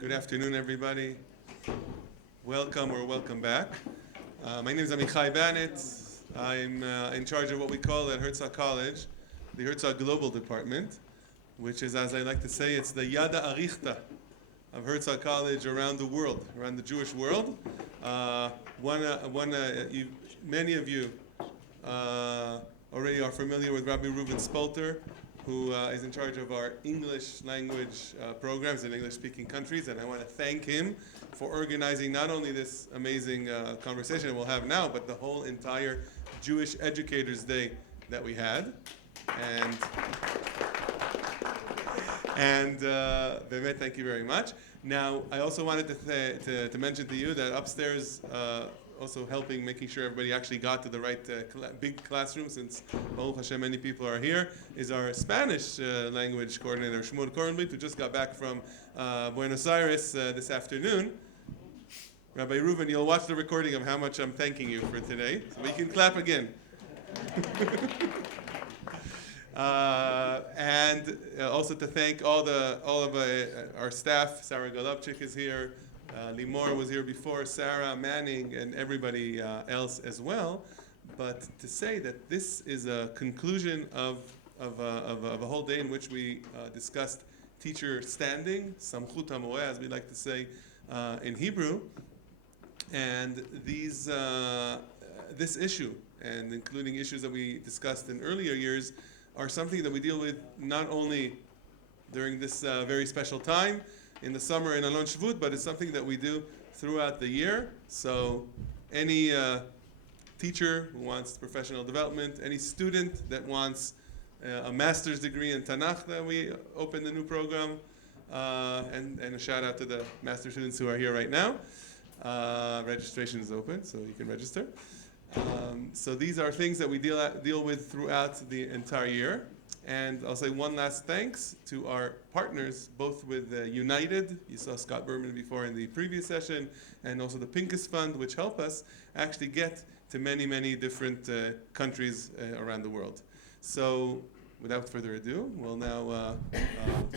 Good afternoon, everybody. Welcome or welcome back. My name is Amichai Bannett. I'm in charge of what we call at Herzog College, the Herzog Global Department, which is, as I like to say, it's the Yada Arichta of Herzog College around the world, around the Jewish world. Many of you already are familiar with Rabbi Reuven Spolter, who is in charge of our English language programs in English-speaking countries, and I want to thank him for organizing not only this amazing conversation we'll have now, but the whole entire Jewish Educators Day that we had. And Bemet, thank you very much. Now, I also wanted to mention to you that upstairs, also helping, making sure everybody actually got to the right big classroom, since Baruch Hashem, many people are here, is our Spanish language coordinator, Shmuel Kornblit, who just got back from Buenos Aires this afternoon. Rabbi Reuven, you'll watch the recording of how much I'm thanking you for today, so we can clap again. And also to thank all of our staff. Sarah Golubchik is here. Limor was here before, Sarah, Manning, and everybody else as well. But to say that this is a conclusion of a whole day in which we discussed teacher standing, Samchut HaMoreh, as we like to say in Hebrew, and this issue, and including issues that we discussed in earlier years, are something that we deal with not only during this very special time in the summer in Alon Shvut, but it's something that we do throughout the year. So any teacher who wants professional development, any student that wants a master's degree in Tanakh, that we opened a new program, and a shout out to the master students who are here right now. Registration is open, so you can register. So these are things that we deal with throughout the entire year. And I'll say one last thanks to our partners, both with United, you saw Scott Berman before in the previous session, and also the Pincus Fund, which help us actually get to many, many different countries around the world. So without further ado, we'll now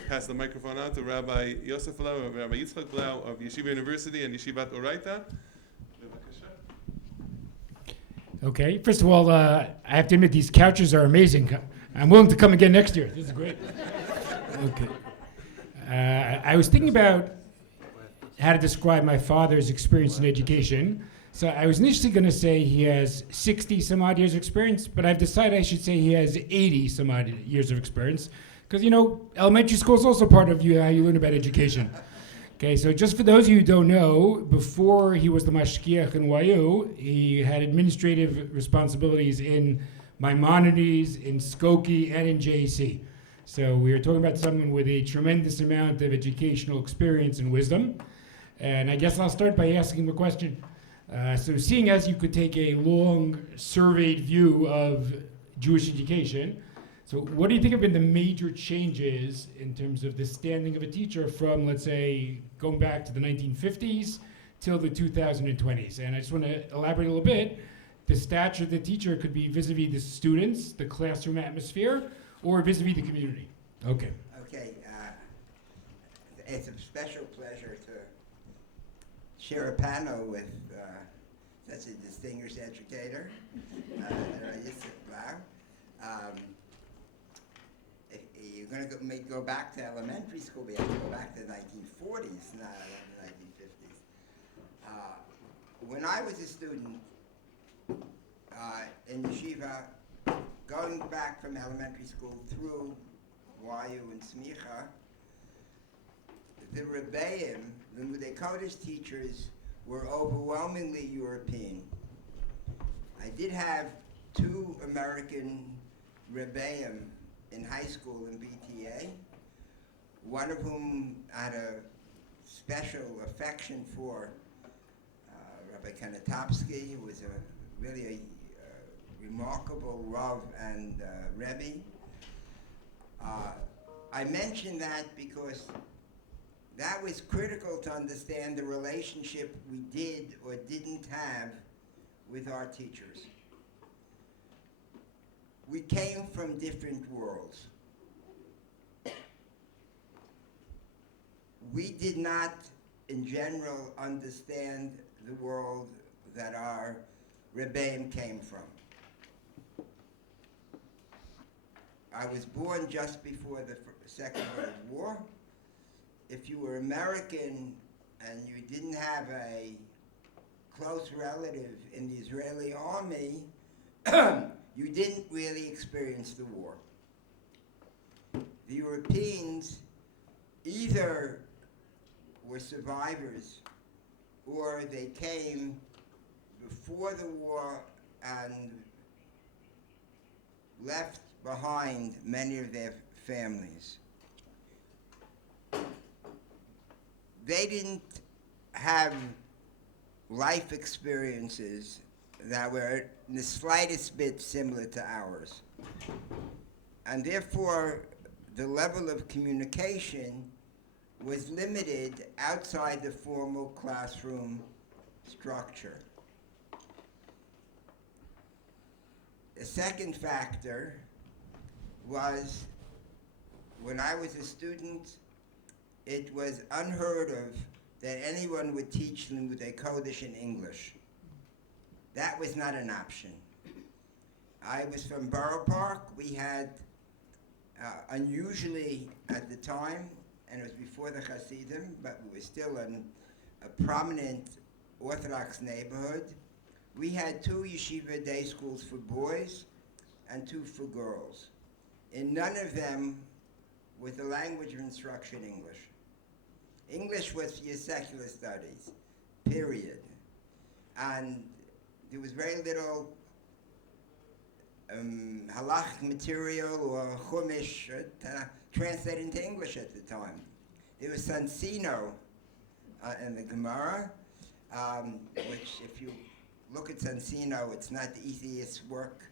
pass the microphone out to Rabbi Yosef Blau, Rabbi Yitzchak Blau of Yeshiva University and Yeshivat Orayta. Okay, first of all, I have to admit these couches are amazing. I'm willing to come again next year. This is great. Okay. I was thinking about how to describe my father's experience in education. So I was initially going to say he has 60 some odd years of experience, but I've decided I should say he has 80 some odd years of experience. Because, elementary school is also part of how you learn about education. Okay, so just for those of you who don't know, before he was the mashgiach in YU, he had administrative responsibilities in Maimonides, in Skokie, and in JC. So we are talking about someone with a tremendous amount of educational experience and wisdom. And I guess I'll start by asking him a question. So seeing as you could take a long surveyed view of Jewish education, so what do you think have been the major changes in terms of the standing of a teacher from, let's say, going back to the 1950s till the 2020s? And I just want to elaborate a little bit. The stature of the teacher could be vis-a-vis the students, the classroom atmosphere, or vis-a-vis the community. Okay. Okay. It's a special pleasure to share a panel with such a distinguished educator, Rabbi Yosef Blau. If you're going to go back to elementary school, we have to go back to the 1940s, not the 1950s. When I was a student in Yeshiva, going back from elementary school through YU and Smicha, the Rebbeim, the Limudei Kodesh teachers, were overwhelmingly European. I did have two American Rebbeim in high school in BTA, one of whom had a special affection for Rabbi Kanatopsky, who was really a remarkable Rav and Rebbe. I mention that because that was critical to understand the relationship we did or didn't have with our teachers. We came from different worlds. we did not, in general, understand the world that our Rebbeim came from. I was born just before the Second World War. If you were American and you didn't have a close relative in the Israeli army, you didn't really experience the war. The Europeans either were survivors or they came before the war and left behind many of their families. They didn't have life experiences that were in the slightest bit similar to ours. And therefore, the level of communication was limited outside the formal classroom structure. The second factor was, when I was a student, it was unheard of that anyone would teach them with a Kodesh in English. That was not an option. I was from Borough Park. We had, unusually at the time, and it was before the Hasidim, but we were still in a prominent Orthodox neighborhood. We had 2 yeshiva day schools for boys and 2 for girls. In none of them was the language of instruction English. English was for your secular studies, period. And there was very little halachic material or chumash translated into English at the time. There was Sansino in the Gemara, which, if you look at Sansino, it's not the easiest work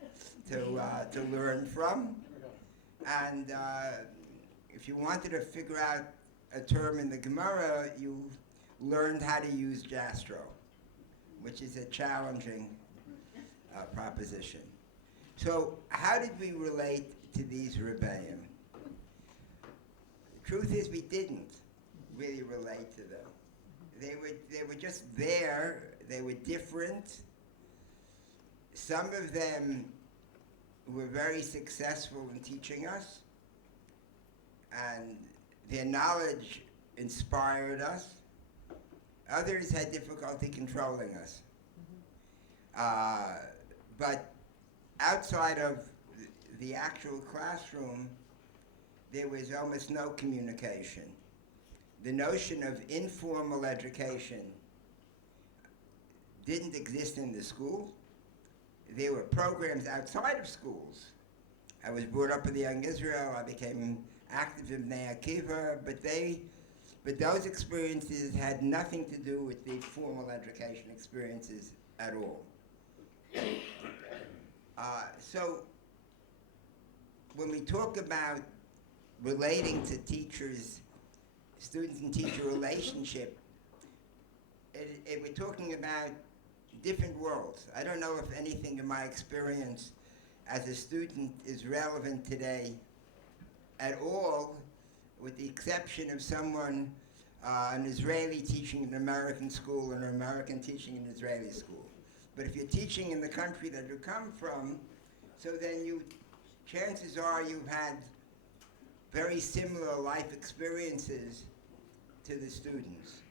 to learn from. And if you wanted to figure out a term in the Gemara, you learned how to use Jastro, which is a challenging proposition. So how did we relate to these Rebbeim? The truth is, we didn't really relate to them. They were just there. They were different. Some of them were very successful in teaching us, and their knowledge inspired us. Others had difficulty controlling us. But outside of the actual classroom, there was almost no communication. The notion of informal education didn't exist in the school. There were programs outside of schools. I was brought up in the Young Israel. I became active in Bnei Akiva, but those experiences had nothing to do with the formal education experiences at all. So when we talk about relating to teachers, students and teacher relationship, we're talking about different worlds. I don't know if anything in my experience as a student is relevant today at all, with the exception of someone, an Israeli teaching in an American school and an American teaching in an Israeli school. But if you're teaching in the country that you come from, so then chances are you've had very similar life experiences to the students.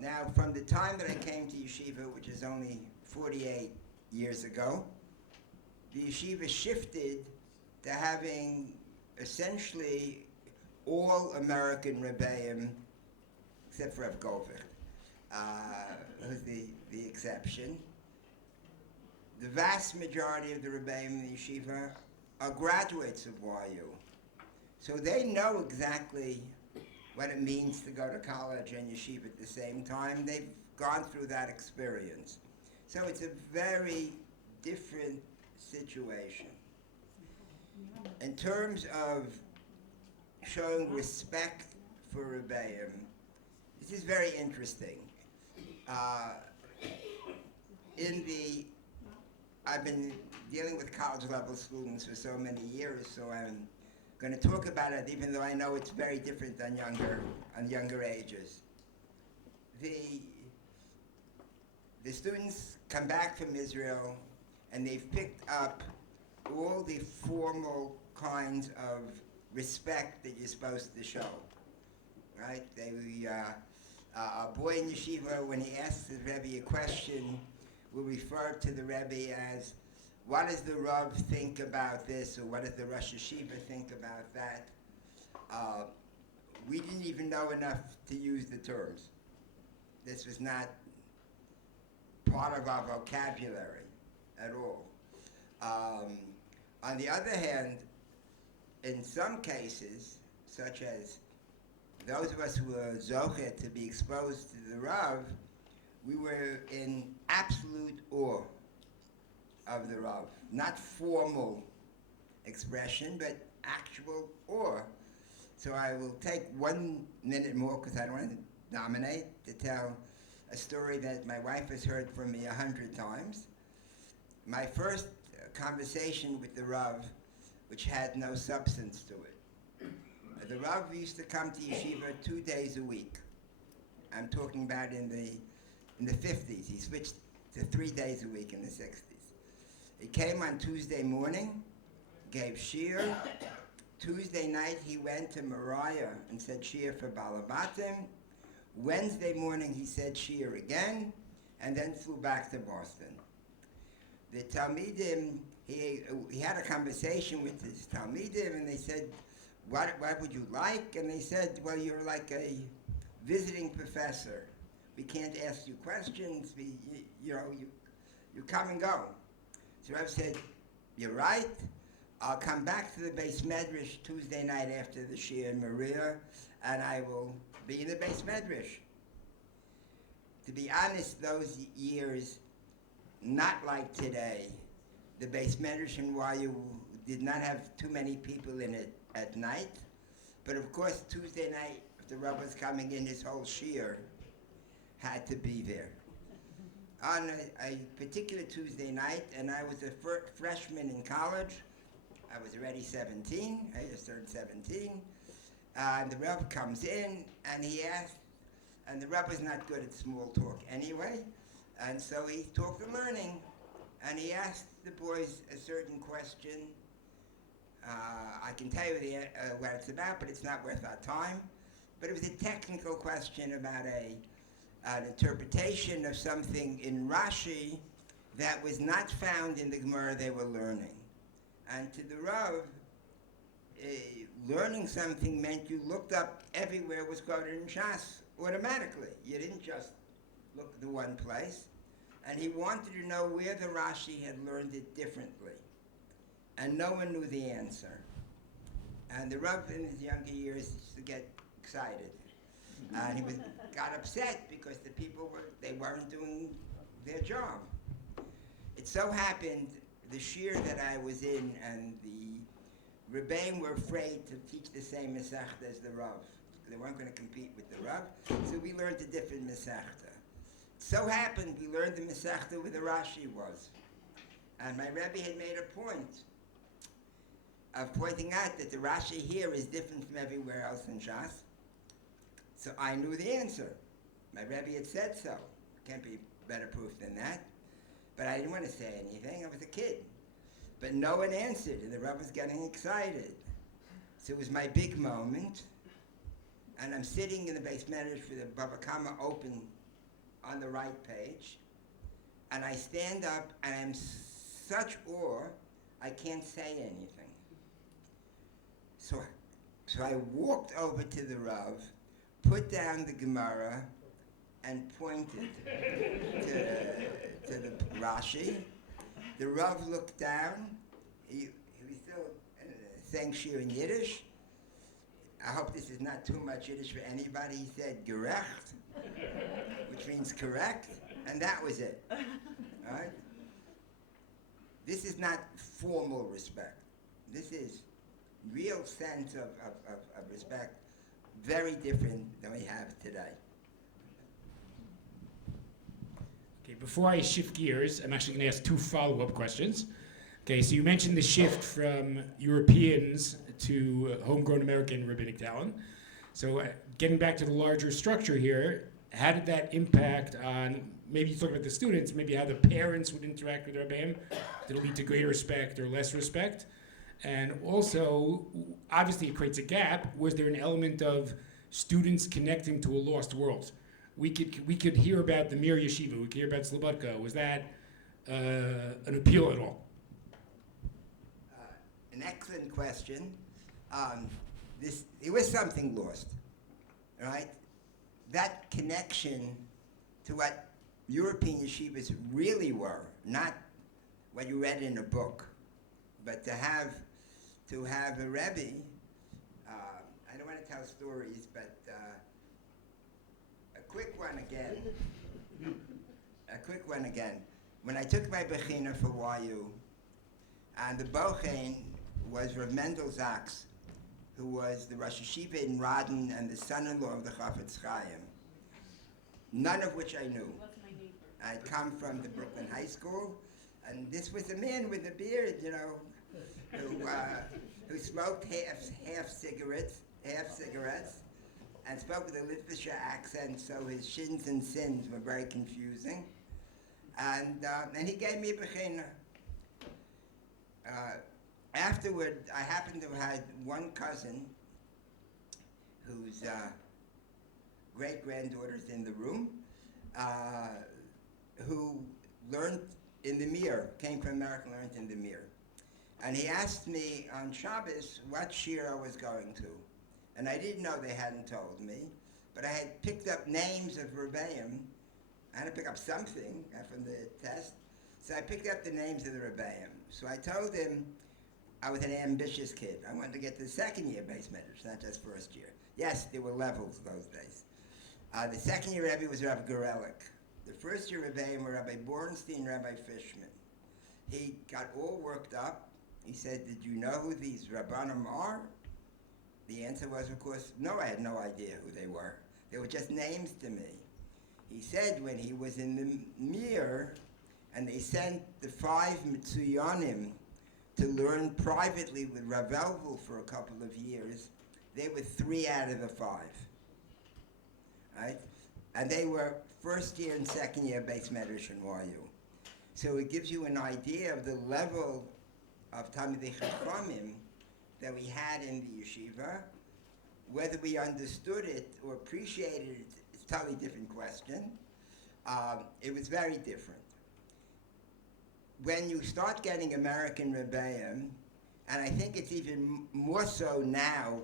Now, from the time that I came to yeshiva, which is only 48 years ago, the yeshiva shifted to having essentially all American Rebbeim, except for Rav Goldberg, who's the exception. The vast majority of the Rebbeim in the yeshiva are graduates of YU. So they know exactly what it means to go to college and yeshiva at the same time. They've gone through that experience. So it's a very different situation. In terms of showing respect for Rebbeim, this is very interesting. I've been dealing with college level students for so many years, so I'm going to talk about it, even though I know it's very different on younger ages. The students come back from Israel, and they've picked up all the formal kinds of respect that you're supposed to show, right? A boy in yeshiva, when he asks the Rebbe a question, will refer to the Rebbe as, what does the Rav think about this, or what does the Rosh Yeshiva think about that? We didn't even know enough to use the terms. This was not part of our vocabulary at all. On the other hand, in some cases, such as those of us who were zocher to be exposed to the Rav, we were in absolute awe of the Rav. Not formal expression, but actual awe. So I will take 1 minute more, because I don't want to dominate, to tell a story that my wife has heard from me 100 times. My first conversation with the Rav, which had no substance to it. The Rav used to come to yeshiva 2 days a week. I'm talking about in the 50s. He switched to 3 days a week in the 60s. He came on Tuesday morning, gave shir. Tuesday night he went to Mariah and said shir for Balabatim. Wednesday morning he said shir again, and then flew back to Boston. The Talmidim, he had a conversation with his Talmidim, and they said, what would you like? And they said, well, you're like a visiting professor. We can't ask you questions. You come and go. So Rav said, you're right. I'll come back to the Beis Medrash Tuesday night after the Shir in Maria, and I will be in the Beis Medrash. To be honest, those years, not like today. The Beis Medrash in YU did not have too many people in it at night. But of course, Tuesday night, if the Rav was coming in, his whole Shir had to be there. On a particular Tuesday night, and I was a freshman in college. I was already 17. I just turned 17. The Rav comes in, and he asked, and the Rav was not good at small talk anyway, and so he talked to learning, and he asked the boys a certain question. I can tell you what it's about, but it's not worth our time. But it was a technical question about an interpretation of something in Rashi that was not found in the Gemara they were learning. And to the Rav, learning something meant you looked up everywhere was quoted in Shas automatically. You didn't just look at the one place. And he wanted to know where the Rashi had learned it differently. And no one knew the answer. And the Rav in his younger years used to get excited. And he got upset because the people weren't doing their job. It so happened, the shir that I was in and the Rebbeim were afraid to teach the same Masechta as the Rav. They weren't going to compete with the Rav, so we learned a different Masechta. It so happened we learned the Masechta where the Rashi was. And my Rebbe had made a point of pointing out that the Rashi here is different from everywhere else in Shas. So I knew the answer. My Rebbe had said so. Can't be better proof than that. But I didn't want to say anything. I was a kid. But no one answered, and the Rebbe was getting excited. So it was my big moment. And I'm sitting in the Beis Medrash with the Bava Kama open on the right page. And I stand up, and I'm such awe, I can't say anything. So I walked over to the Rav, put down the Gemara, and pointed to the Rashi. The Rav looked down. He was still saying shir in Yiddish. I hope this is not too much Yiddish for anybody. He said gerecht, which means correct, and that was it. All right? This is not formal respect. This is real sense of respect, very different than we have today. Okay, before I shift gears, I'm actually going to ask two follow-up questions. Okay, so you mentioned the shift from Europeans to homegrown American rabbinic talent. So getting back to the larger structure here, how did that impact on, maybe you talk about the students, maybe how the parents would interact with Rebbeim? Did it lead to greater respect or less respect? And also, obviously it creates a gap. Was there an element of students connecting to a lost world? We could hear about the Mir Yeshiva, we could hear about Slobodka. Was that an appeal at all? An excellent question. It was something lost, right? That connection to what European yeshivas really were, not what you read in a book, but to have a Rebbe. I don't want to tell stories, but a quick one again. When I took my bechina for YU, and the bochen was Rav Mendel Zaks, who was the Rosh Yeshiva in Radin and the son-in-law of the Chafetz Chaim, none of which I knew. I'd come from the Brooklyn High School, and this was a man with a beard, you know, who smoked half cigarettes, and spoke with a Litvischer accent, so his shins and sins were very confusing. And he gave me a bechina. Afterward, I happened to have had one cousin whose great-granddaughter's in the room, who learned in the Mir, came from America, learned in the Mir. And he asked me on Shabbos what shir I was going to. And I didn't know, they hadn't told me, but I had picked up names of Rebbeim. I had to pick up something from the test. So I picked up the names of the Rebbeim. So I told him I was an ambitious kid. I wanted to get to the second year base measures, not just first year. Yes, there were levels those days. The second year Rebbe was Rabbi Gorelik. The first year Rebbeim were Rabbi Bornstein, Rabbi Fishman. He got all worked up. He said, "Did you know who these Rabbanim are?" The answer was, of course, no, I had no idea who they were. They were just names to me. He said when he was in the Mir, and they sent the 5 Mitsuyanim to learn privately with Rav Elvel for a couple of years, they were 3 out of the 5, right? And they were first year and second year base medrash in YU. So it gives you an idea of the level of Talmidei Chachamim that we had in the yeshiva. Whether we understood it or appreciated it is a totally different question. It was very different. When you start getting American Rebbeim, and I think it's even more so now,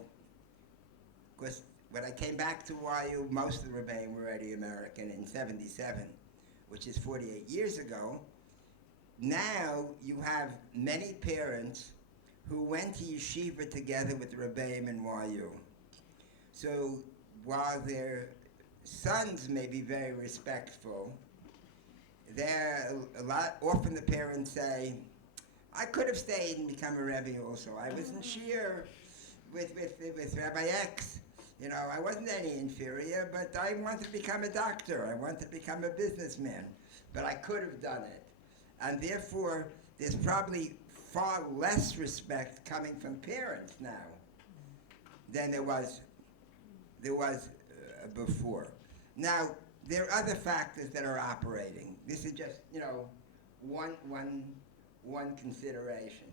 because when I came back to YU, most of the Rebbeim were already American in '77, which is 48 years ago. Now you have many parents who went to yeshiva together with the Rebbeim in YU. So while their sons may be very respectful, often the parents say, I could have stayed and become a Rebbe also. I was in Shir with Rabbi X. You know, I wasn't any inferior, but I wanted to become a doctor. I wanted to become a businessman, but I could have done it. And therefore, there's probably far less respect coming from parents now than there was before. Now, there are other factors that are operating. This is just, you know, one consideration.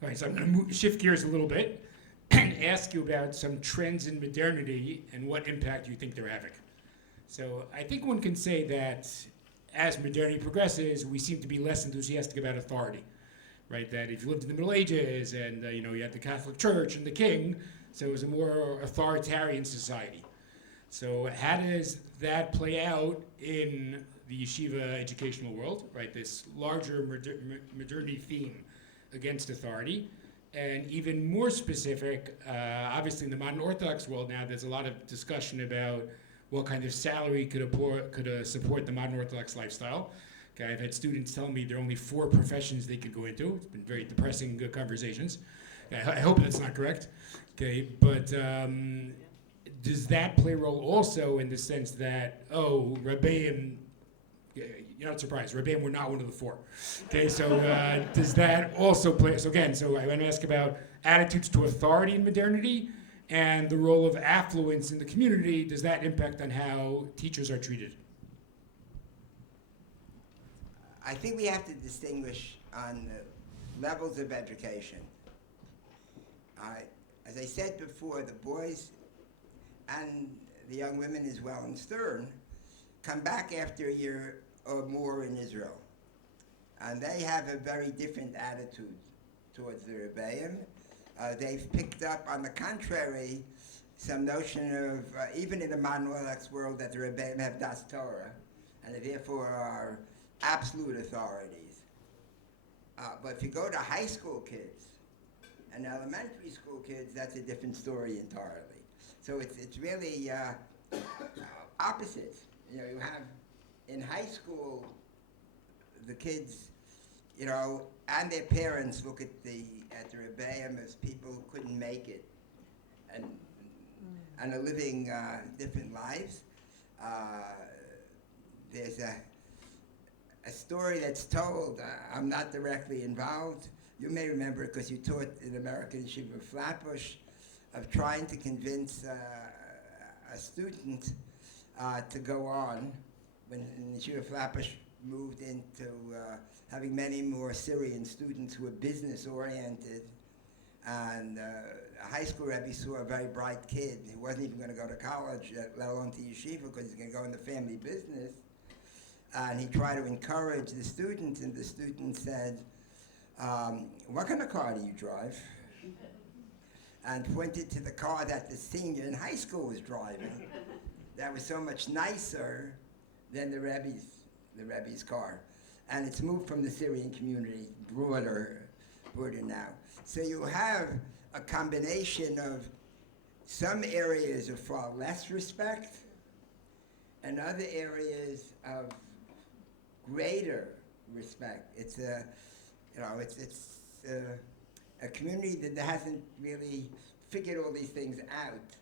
All right, so I'm going to shift gears a little bit and ask you about some trends in modernity and what impact you think they're having. So I think one can say that as modernity progresses, we seem to be less enthusiastic about authority, right? That if you lived in the Middle Ages and you had the Catholic Church and the king, so it was a more authoritarian society. So how does that play out in the yeshiva educational world, right? This larger modernity theme against authority. And even more specific, obviously in the modern Orthodox world now, there's a lot of discussion about what kind of salary could support the modern Orthodox lifestyle. Okay, I've had students tell me there are only 4 professions they could go into. It's been very depressing conversations. I hope that's not correct. Okay, but does that play a role also in the sense that, Rebbeim you're not surprised. Rebbeim were not one of the four. Okay, so does that also play? So again, so I want to ask about attitudes to authority in modernity and the role of affluence in the community. Does that impact on how teachers are treated? I think we have to distinguish on the levels of education. As I said before, the boys and the young women as well in Stern come back after a year or more in Israel. And they have a very different attitude towards the Rebbeim. They've picked up, on the contrary, some notion of, even in the modern Orthodox world, that the Rebbeim have Das Torah, and therefore are absolute authorities. But if you go to high school kids and elementary school kids, that's a different story entirely. So it's really opposites. You know, you have in high school the kids, you know, and their parents look at the Rebbeim as people who couldn't make it and are living different lives. There's a story that's told. I'm not directly involved. You may remember it because you taught in American Yeshiva Flatbush, of trying to convince a student to go on when Yeshiva Flatbush moved into having many more Syrian students who were business oriented. And a high school Rebbe saw a very bright kid who wasn't even going to go to college, let alone to yeshiva, because he's going to go in the family business. And he tried to encourage the student, and the student said, what kind of car do you drive? And pointed to the car that the senior in high school was driving. That was so much nicer than the Rebbe's car. And it's moved from the Syrian community broader now. So you have a combination of some areas of far less respect and other areas of greater respect. It's a, you know, it's a community that hasn't really figured all these things out.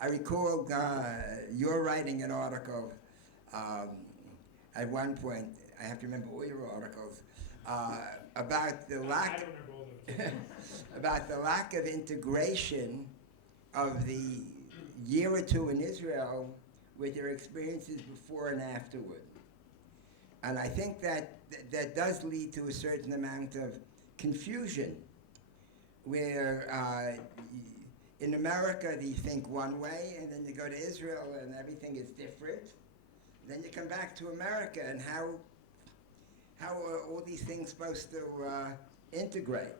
I recall you're writing an article at one point. I have to remember all your articles about the lack about the lack of integration of the year or two in Israel with their experiences before and afterward. And I think that that does lead to a certain amount of confusion, where in America you think one way, and then you go to Israel and everything is different. Then you come back to America, and how are all these things supposed to integrate?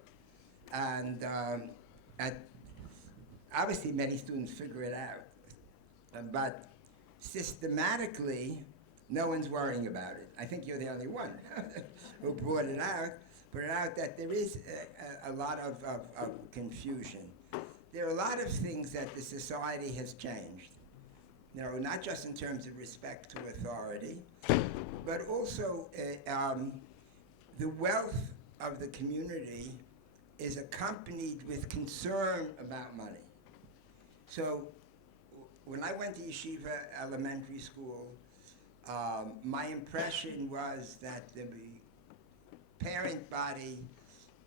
And obviously many students figure it out, but systematically, no one's worrying about it. I think you're the only one who brought it out that there is a lot of confusion. There are a lot of things that the society has changed. You know, not just in terms of respect to authority, but also the wealth of the community is accompanied with concern about money. So when I went to Yeshiva Elementary School, my impression was that the parent body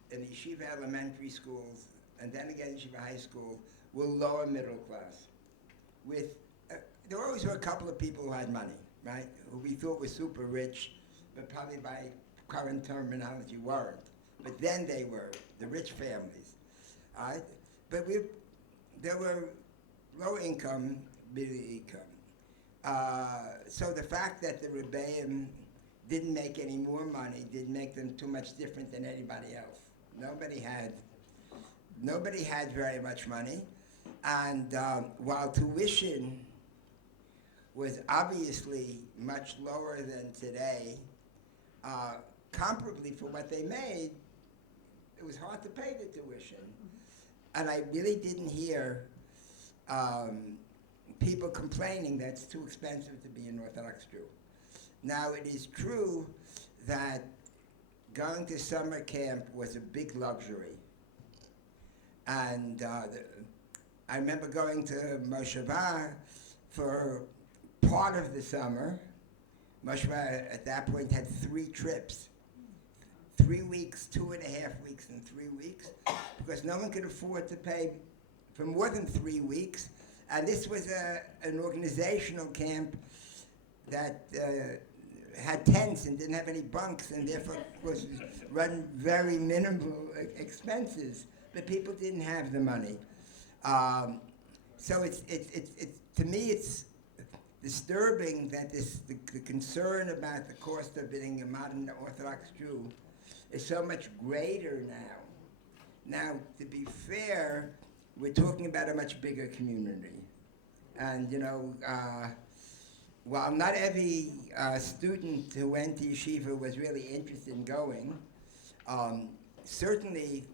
in Yeshiva Elementary Schools, and then again Yeshiva High School, were lower middle class. There always were a couple of people who had money, right? Who we thought were super rich, but probably by current terminology weren't. But then they were the rich families, all right? But there were low income, middle income. So the fact that the Rebbeim didn't make any more money didn't make them too much different than anybody else. Nobody had very much money, and while tuition was obviously much lower than today, comparably for what they made, it was hard to pay the tuition. And I really didn't hear people complaining that it's too expensive to be an Orthodox Jew. Now, it is true that going to summer camp was a big luxury. And I remember going to Mosheva for part of the summer, Moshe at that point had 3 trips. 3 weeks, 2.5 weeks, and 3 weeks, because no one could afford to pay for more than 3 weeks. And this was an organizational camp that had tents and didn't have any bunks, and therefore was run very minimal expenses. But people didn't have the money. So it's to me it's disturbing that the concern about the cost of being a modern Orthodox Jew is so much greater now. Now, to be fair, we're talking about a much bigger community. And, while not every student who went to yeshiva was really interested in going, certainly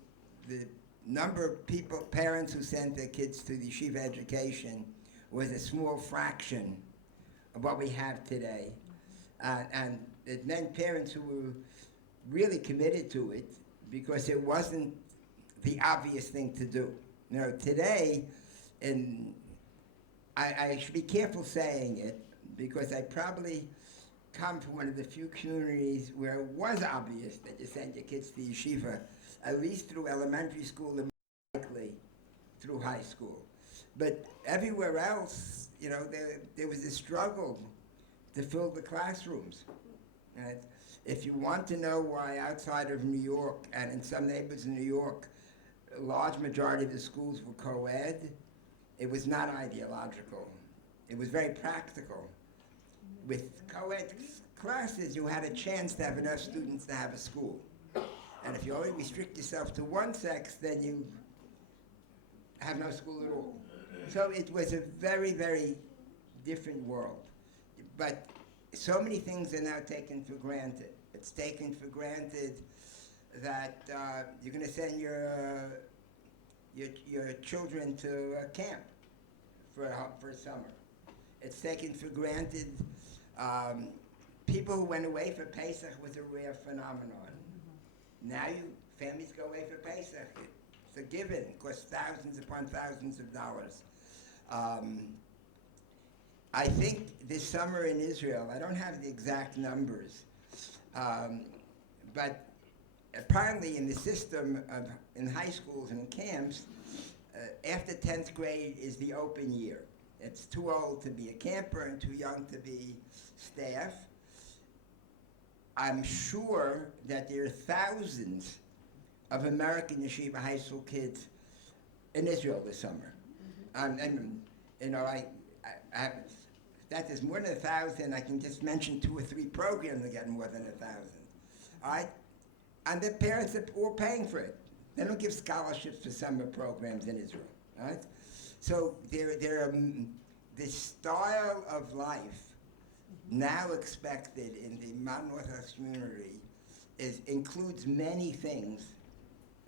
the number of parents who sent their kids to the yeshiva education was a small fraction of what we have today. And it meant parents who were really committed to it because it wasn't the obvious thing to do. Today, I should be careful saying it because I probably come from one of the few communities where it was obvious that you send your kids to yeshiva, at least through elementary school and likely through high school. But everywhere else, there was a struggle to fill the classrooms. Right? If you want to know why outside of New York and in some neighborhoods in New York, a large majority of the schools were co-ed, it was not ideological. It was very practical. With co-ed classes, you had a chance to have enough students to have a school. And if you only restrict yourself to one sex, then you have no school at all. So it was a very, very different world. But so many things are now taken for granted. It's taken for granted that you're going to send your children to a camp for a summer. It's taken for granted. People who went away for Pesach was a rare phenomenon. Now families go away for Pesach. It's a given. It costs thousands upon thousands of dollars. I think this summer in Israel, I don't have the exact numbers, but apparently in the system in high schools and camps, after 10th grade is the open year. It's too old to be a camper and too young to be staff. I'm sure that there are thousands of American yeshiva high school kids in Israel this summer. That is more than 1,000. I can just mention 2 or 3 programs that get more than 1,000. All right? And their parents are all paying for it. They don't give scholarships for summer programs in Israel. All right? So this style of life now expected in the modern Orthodox community includes many things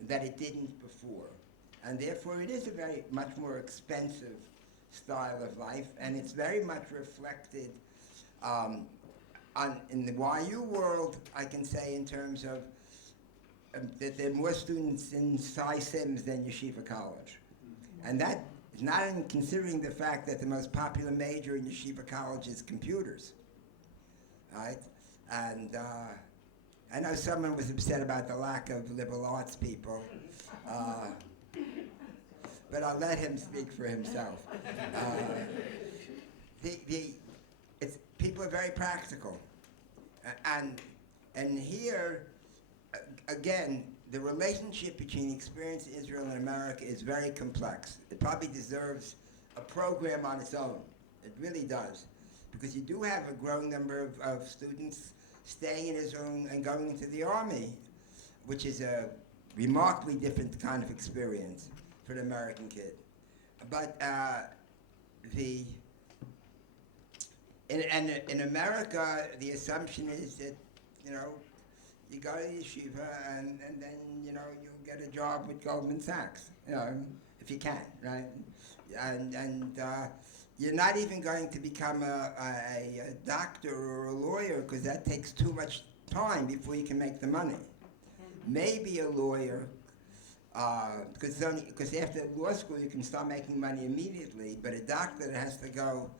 that it didn't before. And therefore it is a very much more expensive style of life, and it's very much reflected in the YU world, I can say, in terms of that there are more students in Psi Sims than Yeshiva College. And that is not even considering the fact that the most popular major in Yeshiva College is computers. Right? And I know someone was upset about the lack of liberal arts people, but I'll let him speak for himself. People are very practical. And here, again, the relationship between experience in Israel and America is very complex. It probably deserves a program on its own. It really does. Because you do have a growing number of students staying in Israel and going into the army, which is a remarkably different kind of experience for the American kid. But in America, the assumption is that, you go to yeshiva and then, you get a job with Goldman Sachs, if you can, right? And you're not even going to become a doctor or a lawyer because that takes too much time before you can make the money. Maybe a lawyer, because after law school you can start making money immediately, but a doctor has to go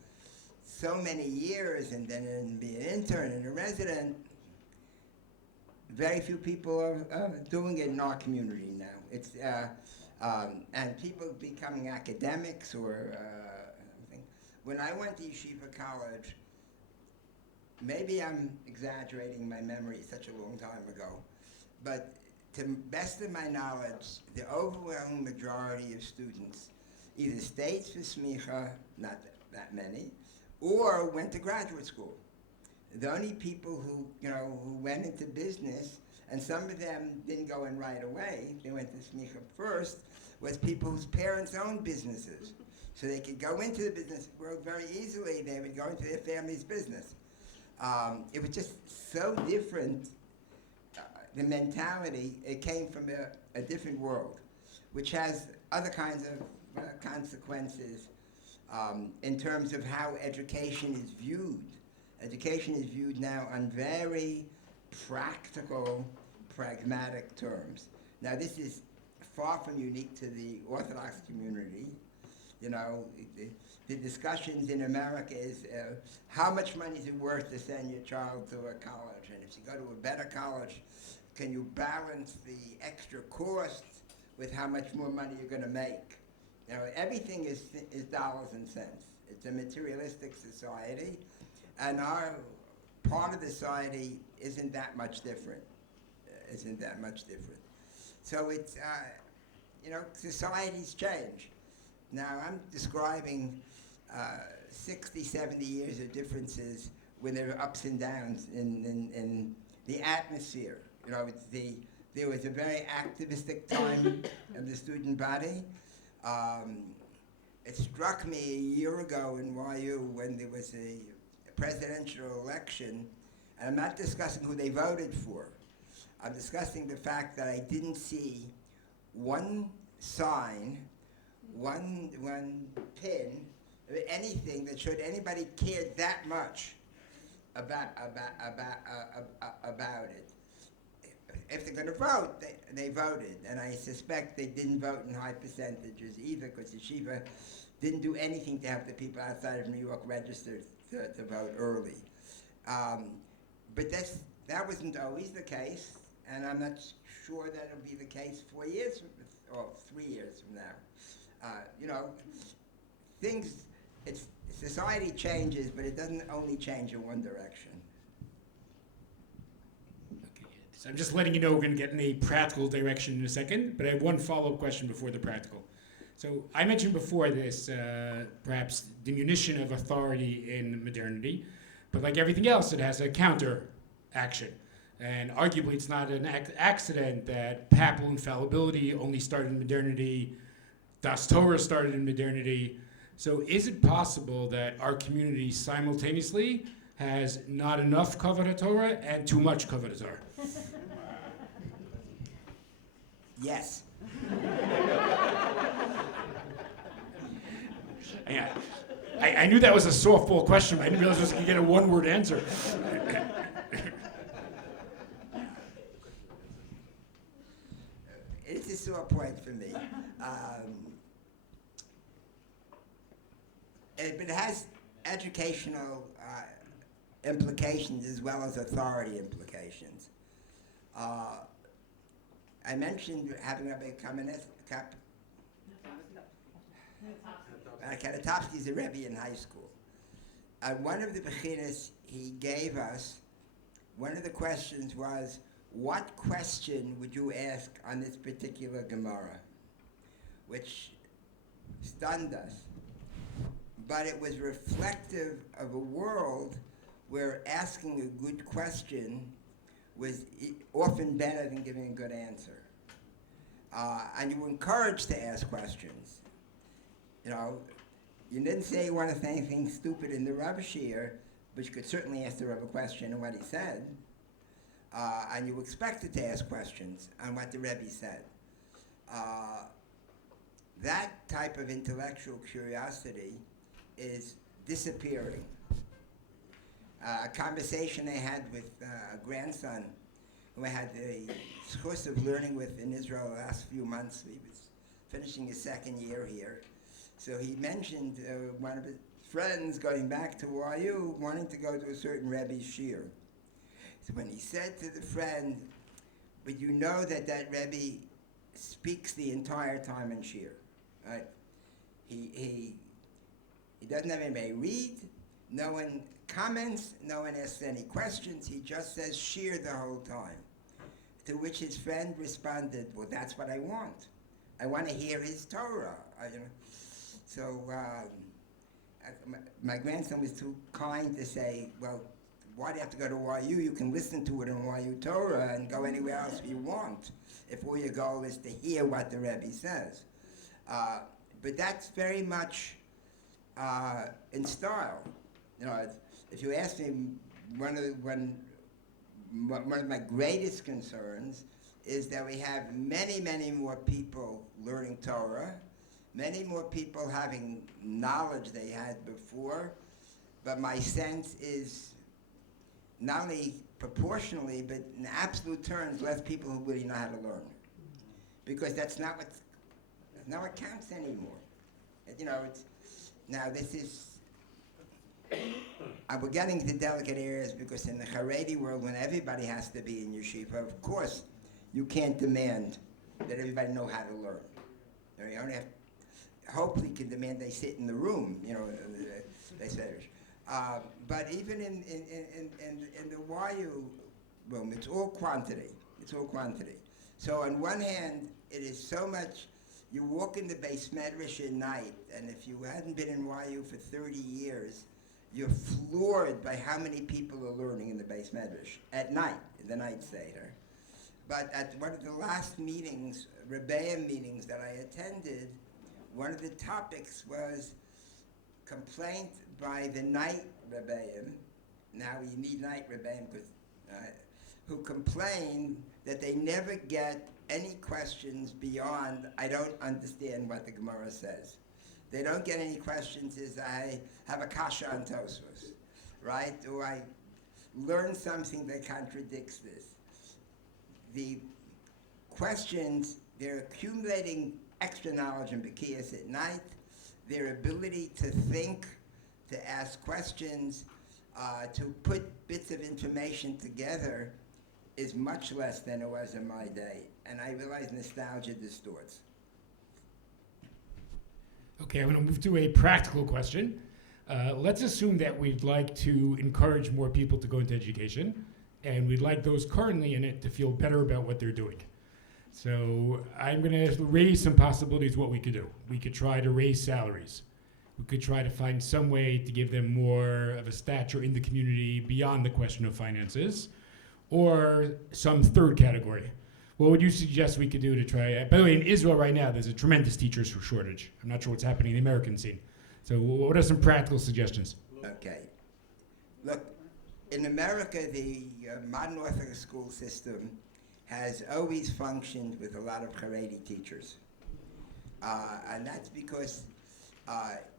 so many years and then be an intern and a resident, very few people are doing it in our community now. It's and people becoming academics or something. When I went to Yeshiva College, maybe I'm exaggerating my memory, such a long time ago, but to the best of my knowledge, the overwhelming majority of students either stayed for smicha, not that many, or went to graduate school. The only people who went into business, and some of them didn't go in right away, they went to smicha first, was people whose parents owned businesses. So they could go into the business world very easily. They would go into their family's business. It was just so different, the mentality. It came from a different world, which has other kinds of consequences in terms of how education is viewed. Education is viewed now on very practical, pragmatic terms. Now, this is far from unique to the Orthodox community. You know, the discussions in America is how much money is it worth to send your child to a college? And if you go to a better college, can you balance the extra costs with how much more money you're going to make? You know, everything is dollars and cents. It's a materialistic society, and our part of the society isn't that much different. So it's, societies change. Now, I'm describing 60, 70 years of differences when there are ups and downs in the atmosphere. You know, there was a very activistic time of the student body. It struck me a year ago in YU when there was a presidential election, and I'm not discussing who they voted for. I'm discussing the fact that I didn't see one sign, one pin, anything that showed anybody cared that much about it. If they're going to vote, they voted, and I suspect they didn't vote in high percentages either, because Yeshiva didn't do anything to have the people outside of New York registered to vote early. But that wasn't always the case, and I'm not sure that it'll be the case 4 years or 3 years from now. Society changes, but it doesn't only change in one direction. So I'm just letting you know we're going to get in a practical direction in a second, but I have one follow-up question before the practical. So I mentioned before this, perhaps diminution of authority in modernity, but like everything else, it has a counter action. And arguably, it's not an accident that papal infallibility only started in modernity, Das Torah started in modernity. So is it possible that our community simultaneously has not enough Kavod Torah and too much Kavod Torah? Yes. Yeah. I knew that was a softball question, but I didn't realize I was going to get a one-word answer. It's a sore point for me. But it has educational implications as well as authority implications. I mentioned having Rabbi Kanatowski is a Rebbe in high school. One of the bechinas he gave us, one of the questions was, what question would you ask on this particular Gemara? Which stunned us. But it was reflective of a world where asking a good question was often better than giving a good answer. And you were encouraged to ask questions. You know, you didn't say you want to say anything stupid in the Rebbe Shir, but you could certainly ask the Rebbe a question on what he said. And you were expected to ask questions on what the Rebbe said. That type of intellectual curiosity is disappearing. A conversation I had with a grandson who I had the source of learning with in Israel the last few months. He was finishing his second year here. So he mentioned one of his friends going back to YU wanting to go to a certain Rebbe's shir. So when he said to the friend, but you know that Rebbe speaks the entire time in shir, right? He doesn't have anybody read, no one comments, no one asks any questions, he just says shir the whole time. To which his friend responded, well, that's what I want. I want to hear his Torah. So my grandson was too kind to say, well, why do you have to go to YU? You can listen to it in YU Torah and go anywhere else you want if all your goal is to hear what the Rebbe says. But that's very much in style. If you ask me, one of my greatest concerns is that we have many, many more people learning Torah, many more people having knowledge they had before, but my sense is not only proportionally, but in absolute terms, less people who really know how to learn. Because that's not what counts anymore. Now this is, we're getting to delicate areas because in the Haredi world, when everybody has to be in yeshiva, of course, you can't demand that everybody know how to learn. You only have, hopefully, can demand they sit in the room. They say. But even in the YU room, it's all quantity. It's all quantity. So on one hand, it is so much. You walk in the Beis Medrash at night, and if you hadn't been in YU for 30 years, you're floored by how many people are learning in the Beis Medrash at night, in the night Seder. But at one of the last meetings, Rebbeim meetings that I attended, one of the topics was complaint by the night Rebbeim. Now you need night Rebbeim because who complain that they never get any questions beyond, I don't understand what the Gemara says. They don't get any questions as I have a kasha on Tosfos, right? Or I learn something that contradicts this. The questions, they're accumulating extra knowledge and Bekias at night, their ability to think, to ask questions, to put bits of information together is much less than it was in my day. And I realize nostalgia distorts. Okay, I'm going to move to a practical question. Let's assume that we'd like to encourage more people to go into education, and we'd like those currently in it to feel better about what they're doing. So I'm going to raise some possibilities of what we could do. We could try to raise salaries. We could try to find some way to give them more of a stature in the community beyond the question of finances, or some third category. What would you suggest we could do to try? By the way, in Israel right now, there's a tremendous teachers shortage. I'm not sure what's happening in the American scene. So what are some practical suggestions? Okay. Look, in America, the modern Orthodox school system has always functioned with a lot of Haredi teachers. And that's because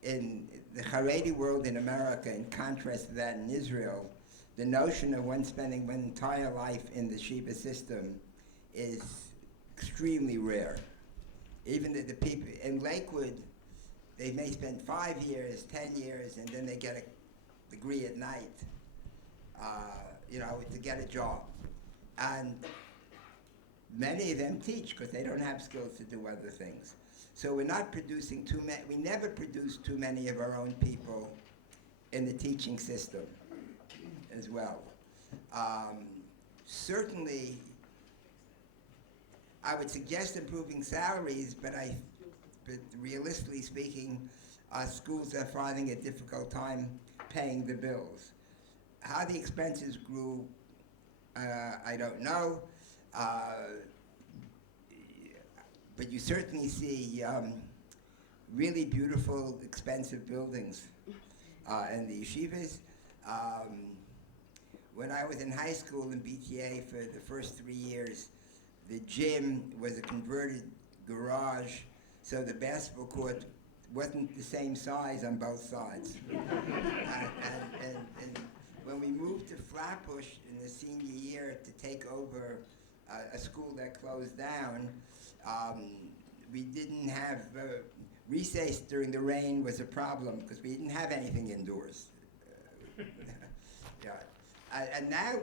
in the Haredi world in America, in contrast to that in Israel, the notion of one spending one entire life in the Shiva system is extremely rare. Even the people in Lakewood, they may spend 5 years, 10 years, and then they get a degree at night, to get a job. And many of them teach because they don't have skills to do other things. So we're not producing too many, we never produce too many of our own people in the teaching system as well. Certainly, I would suggest improving salaries, but realistically speaking, schools are finding a difficult time paying the bills. How the expenses grew, I don't know, but you certainly see really beautiful, expensive buildings in the yeshivas. When I was in high school in BTA for the first 3 years, the gym was a converted garage, so the basketball court wasn't the same size on both sides. and when we moved to Flatbush in the senior year to take over a school that closed down, we didn't have recess during the rain was a problem because we didn't have anything indoors. Yeah. And now,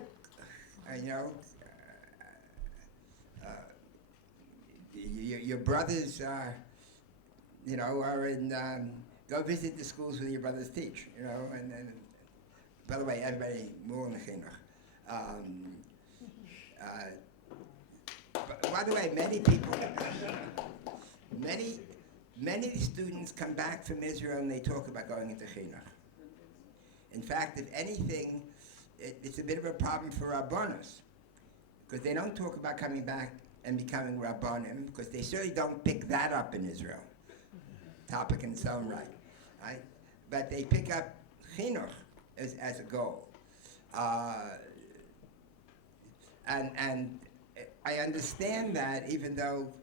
your brothers are in, go visit the schools where your brothers teach, and by the way, everybody, more in the Chinuch. By the way, many people, many students come back from Israel and they talk about going into Chinuch. In fact, if anything, it's a bit of a problem for Rabbanos, because they don't talk about coming back and becoming Rabbanim, because they certainly don't pick that up in Israel. Topic in its own right? But they pick up Chinuch as a goal. And I understand that, even though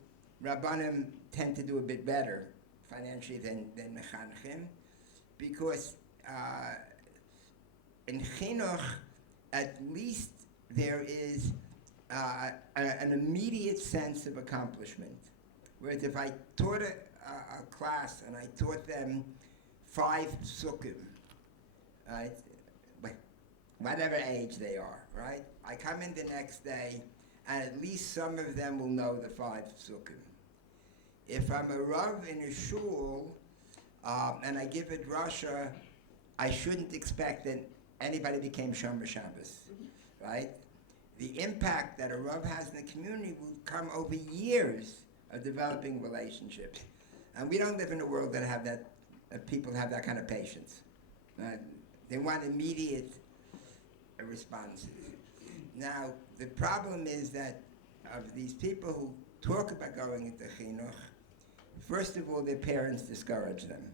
Rabbanim tend to do a bit better financially than Mechanchim, because in Chinuch, at least there is an immediate sense of accomplishment. Whereas if I taught a class and I taught them 5 psukim, right, whatever age they are, right, I come in the next day and at least some of them will know the 5 psukim. If I'm a Rav in a shul and I give a drasha, I shouldn't expect that anybody became Shomer Shabbos, right? The impact that a Rav has in the community will come over years of developing relationships. And we don't live in a world that have that, people have that kind of patience. They want immediate responses. Now, the problem is that of these people who talk about going into Chinuch, first of all, their parents discourage them.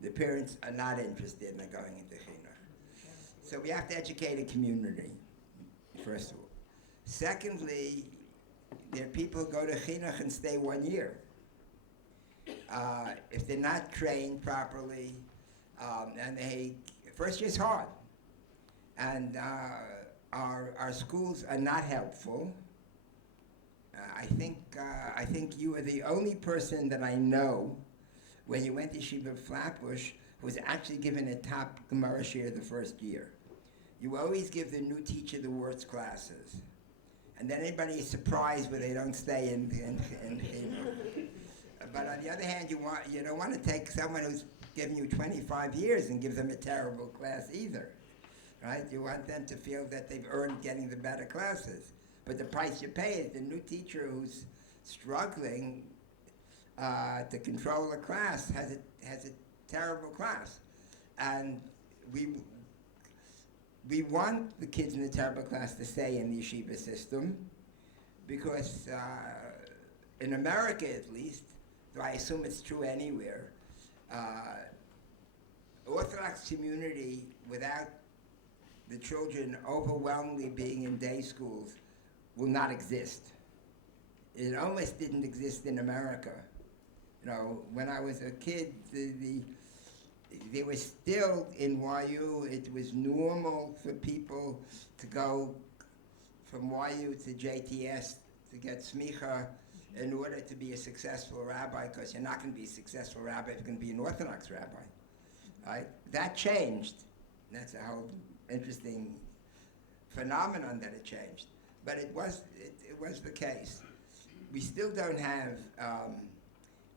Their parents are not interested in going into Chinuch. So we have to educate a community, first of all. Secondly, there are people who go to Chinuch and stay 1 year. If they're not trained properly, and first year's hard. And our schools are not helpful. I think you are the only person that I know when you went to Yeshiva Flatbush who was actually given a top Gemara share the first year. You always give the new teacher the worst classes. And then anybody is surprised when they don't stay in But on the other hand, you don't want to take someone who's given you 25 years and give them a terrible class either. Right? You want them to feel that they've earned getting the better classes. But the price you pay is the new teacher who's struggling to control a class has a terrible class. And we want the kids in the terrible class to stay in the yeshiva system because in America at least, though I assume it's true anywhere, Orthodox community without the children overwhelmingly being in day schools will not exist. It almost didn't exist in America. When I was a kid, they were still in YU. It was normal for people to go from YU to JTS to get smicha in order to be a successful rabbi, because you're not going to be a successful rabbi if you're going to be an Orthodox rabbi. Right? That changed. That's a whole interesting phenomenon that it changed. But it was the case. We still don't have,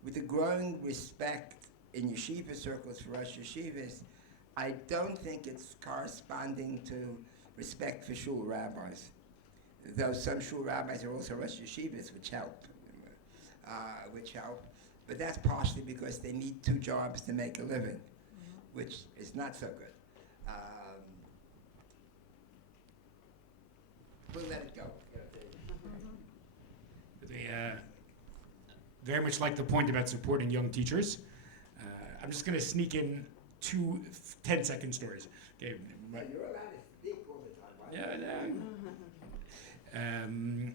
with the growing respect in yeshiva circles for Rosh Yeshivas, I don't think it's corresponding to respect for shul rabbis. Though some shul rabbis are also Rosh Yeshivas, which help. But that's partially because they need 2 jobs to make a living, which is not so good. We'll let it go. They very much like the point about supporting young teachers. I'm just going to sneak in 2 10-second stories. Okay. You're allowed to speak all the time, right? Yeah.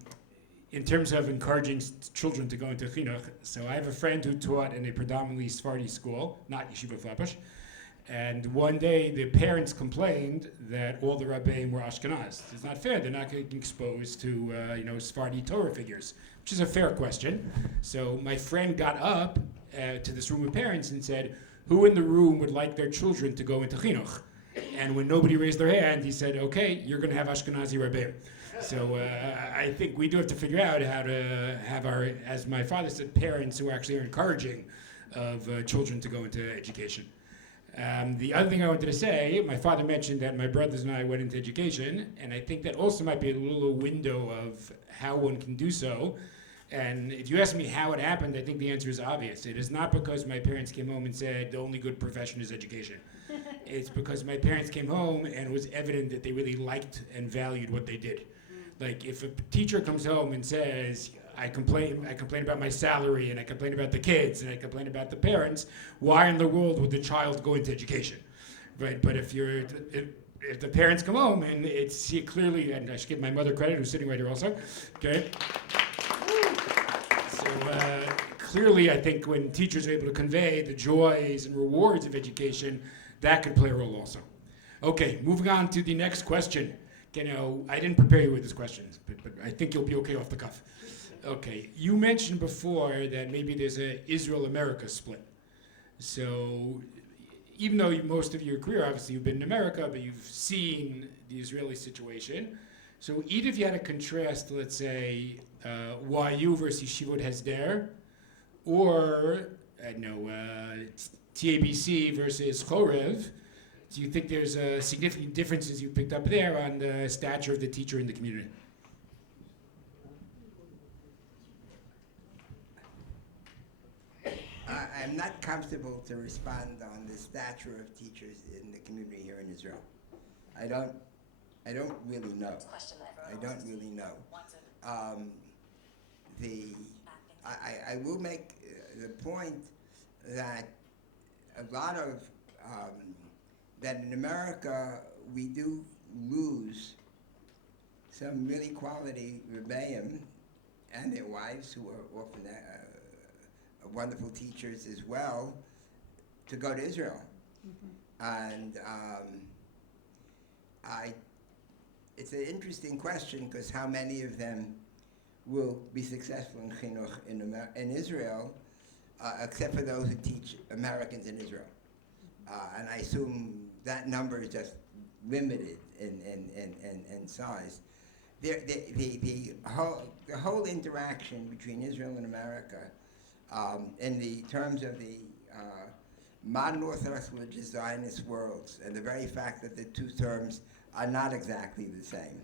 In terms of encouraging children to go into Chinuch, so I have a friend who taught in a predominantly Sephardi school, not Yeshiva Flatbush, and one day the parents complained that all the Rabbeim were Ashkenaz. It's not fair, they're not getting exposed to Sephardi Torah figures, which is a fair question. So my friend got up to this room of parents and said, who in the room would like their children to go into Chinuch? And when nobody raised their hand, he said, okay, you're going to have Ashkenazi Rebbeim. So I think we do have to figure out how to have our, as my father said, parents who actually are encouraging of children to go into education. The other thing I wanted to say, my father mentioned that my brothers and I went into education, and I think that also might be a little window of how one can do so. And if you ask me how it happened, I think the answer is obvious. It is not because my parents came home and said the only good profession is education. It's because my parents came home and it was evident that they really liked and valued what they did. Like if a teacher comes home and says, I complain about my salary, and I complain about the kids, and I complain about the parents, why in the world would the child go into education? Right? But if the parents come home and it's clearly, and I should give my mother credit, who's sitting right here also, okay? So clearly, I think when teachers are able to convey the joys and rewards of education, that could play a role also. Okay, moving on to the next question. You know, I didn't prepare you with this question, but I think you'll be okay off the cuff. Okay, you mentioned before that maybe there's a Israel-America split. So even though most of your career, obviously you've been in America, but you've seen the Israeli situation. So either if you had to contrast, let's say, YU versus Yeshivot Hesder, or, I don't know, TABC versus Chorev, do you think there's significant differences you picked up there on the stature of the teacher in the community? I'm not comfortable to respond on the stature of teachers in the community here in Israel. I don't really know. I don't really know. I will make the point that a lot of that in America we do lose some really quality rebbeim and their wives, who are often wonderful teachers as well, to go to Israel. And it's an interesting question, because how many of them will be successful in Chinuch in Israel, except for those who teach Americans in Israel. And I assume that number is just limited in size. The whole interaction between Israel and America, in the terms of the modern Orthodox religious Zionist worlds, and the very fact that the two terms are not exactly the same,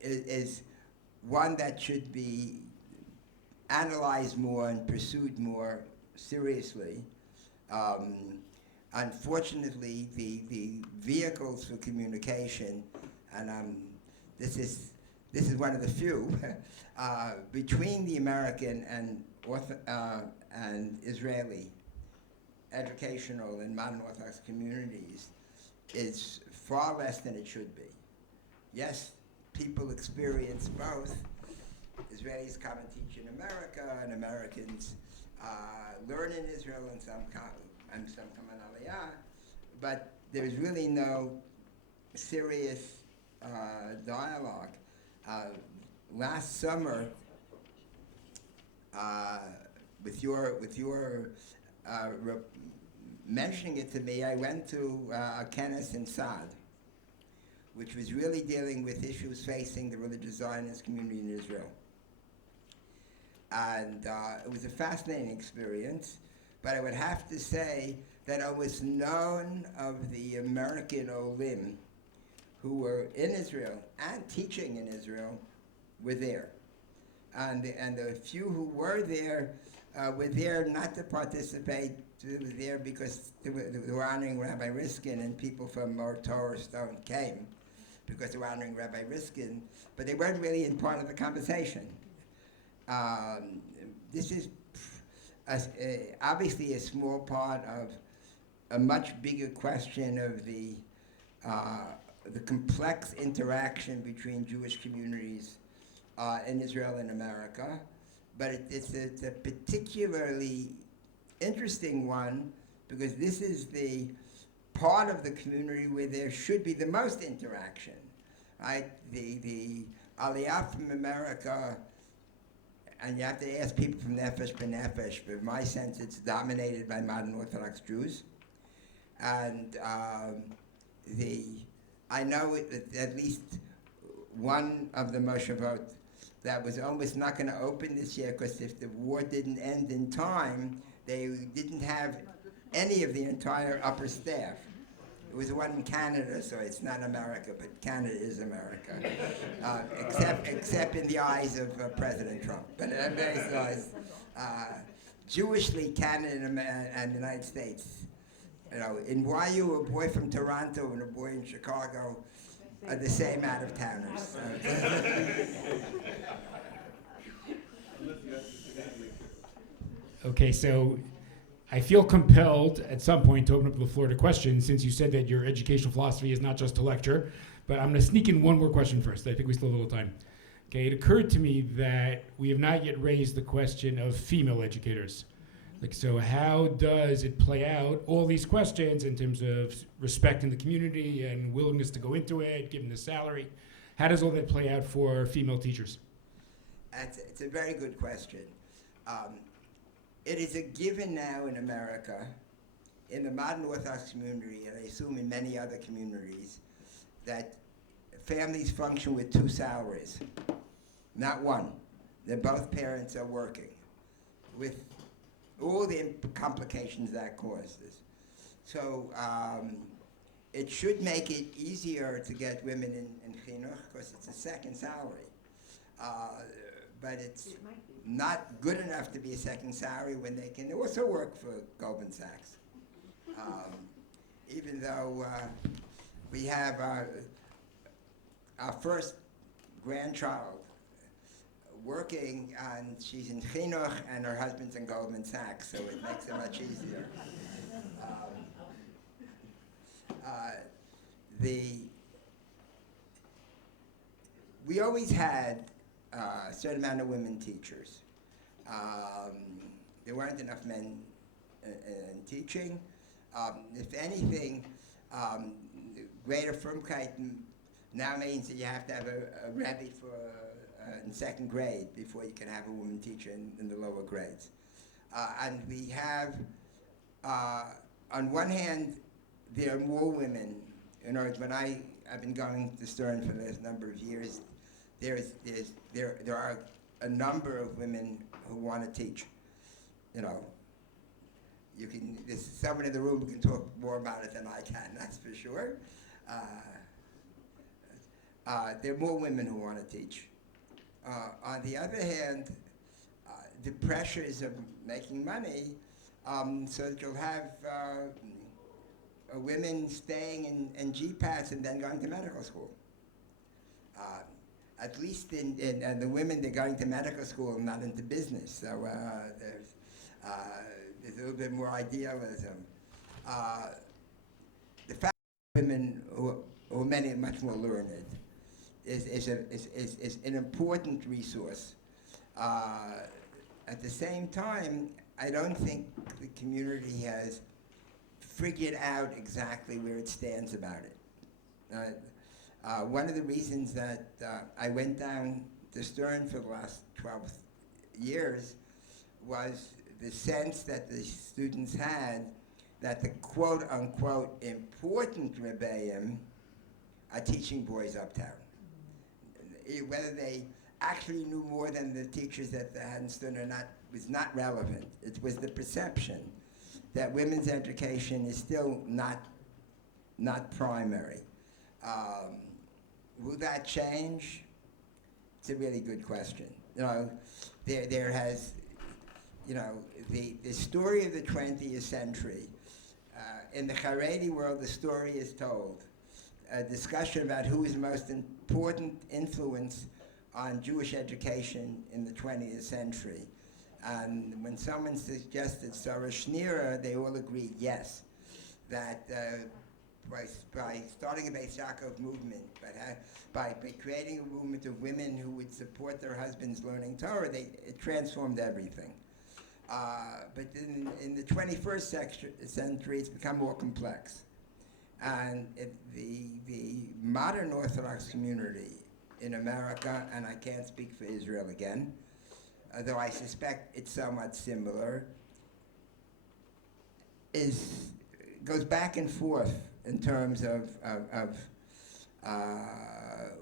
is one that should be analyzed more and pursued more seriously. Unfortunately, the vehicles for communication, and this is one of the few, between the American and Israeli educational and modern Orthodox communities is far less than it should be. Yes, people experience both. Israelis come and teach in America, and Americans learn in Israel, and some come on Aliyah, but there's really no serious dialogue. Last summer, with your mentioning it to me, I went to a kenes in Sa'ad, which was really dealing with issues facing the religious Zionist community in Israel. And it was a fascinating experience, but I would have to say that almost none of the American Olim who were in Israel and teaching in Israel were there. And the few who were there not to participate, they were there because they were honoring Rabbi Riskin, and people from Or Torah Stone came because they were honoring Rabbi Riskin, but they weren't really in part of the conversation. This is obviously a small part of a much bigger question of the complex interaction between Jewish communities in Israel and America, but it's a particularly interesting one, because this is the part of the community where there should be the most interaction, right? The Aliyah from America and you have to ask people from Nefesh B'Nefesh, but in my sense it's dominated by modern Orthodox Jews. And I know at least one of the Moshavot that was almost not going to open this year because if the war didn't end in time, they didn't have any of the entire upper staff. It was one in Canada, so it's not America, but Canada is America, except in the eyes of President Trump. But in America's eyes, Jewishly, Canada and the United States. You know, in YU, a boy from Toronto and a boy in Chicago are the same out-of-towners. Okay, so I feel compelled at some point to open up the floor to questions since you said that your educational philosophy is not just to lecture, but I'm going to sneak in one more question first. I think we still have a little time. Okay, it occurred to me that we have not yet raised the question of female educators. Like, so how does it play out, all these questions in terms of respect in the community and willingness to go into it, given the salary? How does all that play out for female teachers? It's a very good question. It is a given now in America, in the modern Orthodox community, and I assume in many other communities, that families function with two salaries, not one. That both parents are working, with all the complications that causes. So it should make it easier to get women in Chinuch because it's a second salary. But it's not good enough to be a second salary when they can also work for Goldman Sachs. Even though we have our first grandchild working, and she's in Chinuch, and her husband's in Goldman Sachs, so it makes it much easier. We always had a certain amount of women teachers. There weren't enough men in teaching. If anything, greater Frumkeit now means that you have to have a Rebbe for in second grade before you can have a woman teacher in the lower grades. And we have, on one hand, there are more women. In other words, when I've been going to Stern for the last number of years, there are a number of women who want to teach. You know, there's someone in the room who can talk more about it than I can, that's for sure. There are more women who want to teach. On the other hand, the pressures of making money, so that you'll have women staying in GPAS and then going to medical school. At least in the women, they're going to medical school and not into business. So there's a little bit more idealism. The fact that women who are many much more learned is an important resource. At the same time, I don't think the community has figured out exactly where it stands about it. One of the reasons that I went down to Stern for the last 12 years was the sense that the students had that the quote-unquote important rebbeim are teaching boys uptown. Whether they actually knew more than the teachers that they had in Stern or not was not relevant. It was the perception that women's education is still not primary. Will that change? It's a really good question. You know, there has, you know, the story of the 20th century. In the Haredi world, the story is told. A discussion about who is the most important influence on Jewish education in the 20th century. And when someone suggested Sarah Schneer, they all agreed yes, that by starting a Beis Yaakov movement, by creating a movement of women who would support their husbands learning Torah, it transformed everything. But in the 21st century, it's become more complex. And the modern Orthodox community in America, and I can't speak for Israel again, though I suspect it's somewhat similar, goes back and forth in terms of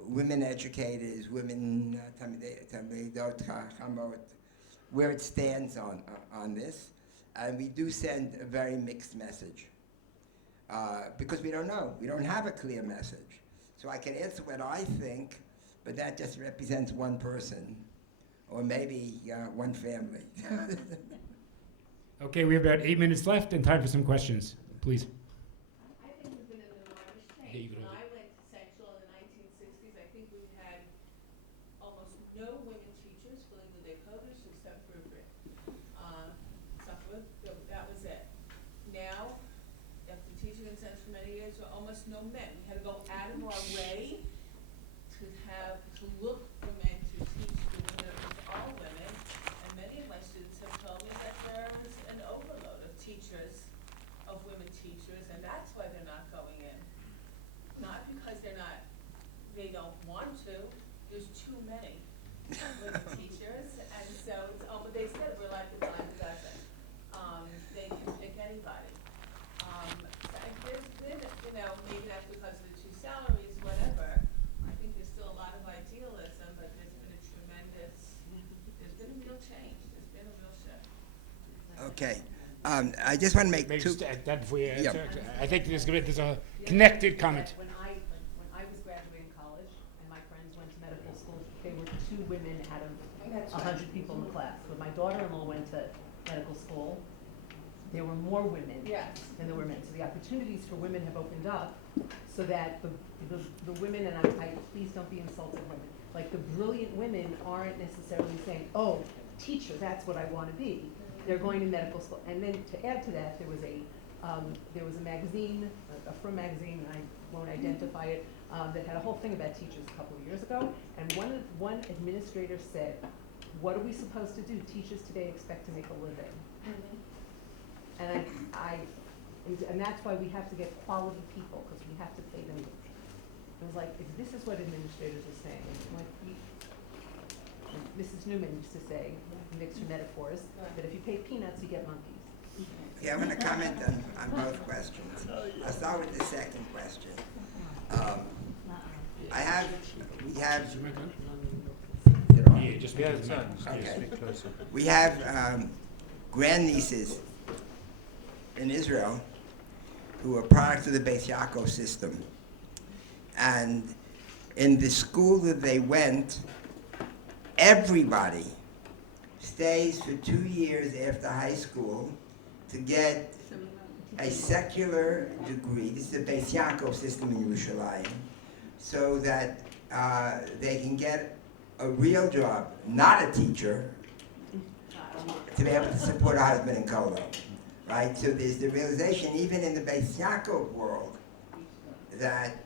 women educators, women Talmidot Chachamot, where it stands on this. And we do send a very mixed message because we don't know. We don't have a clear message. So I can answer what I think, but that just represents one person or maybe one family. Okay, we have about 8 minutes left and time for some questions. Please. I think we've been in an enormous Yeah, you change. can When hold I went to Central in the 1960s, I think we had almost no women teachers filling the day coders except for that was it. Now, after teaching in Central for many years, there were almost no men. We had to go out of our way to look for men to teach the women. It was all women, and many of my students have told me that there was an overload of teachers, of women teachers, and that's why they're not going in. Not because they don't want to, there's too many women teachers, and so but they said we're like a dime a dozen. They can pick anybody. There's been, maybe that's because of the two salaries, whatever. I think there's still a lot of idealism, but there's been a real change. There's been a real shift. Okay. I just want to make Maybe two. just add that before you Yeah. answer. I think there's a connected comment. When I was graduating college and my friends went to medical school, there were 2 women out of 100 people in the class. When my daughter-in-law went to medical school, there were more women Yes. than there were men. So the opportunities for women have opened up so that the women, and I please don't be insulted women, like the brilliant women aren't necessarily saying, oh, teacher, that's what I want to be. They're going to medical school. And then to add to that, there was a magazine, a Frum magazine, and I won't identify it, that had a whole thing about teachers a couple of years ago. And one administrator said, what are we supposed to do? Teachers today expect to make a living. And and that's why we have to get quality people, because we have to pay them. It was like, if this is what administrators are saying, like Mrs. Newman used to say, mix your metaphors, that if you pay peanuts, you get monkeys. Okay, I'm going to comment on both questions. I'll start with the second question. We have grandnieces in Israel who are products of the Beis Yaakov system. And in the school that they went, everybody stays for 2 years after high school to get a secular degree. This is the Beis Yaakov system in Yerushalayim, so that they can get a real job, not a teacher, to be able to support a husband and Kolo, right? So there's the realization, even in the Beis Yaakov world, that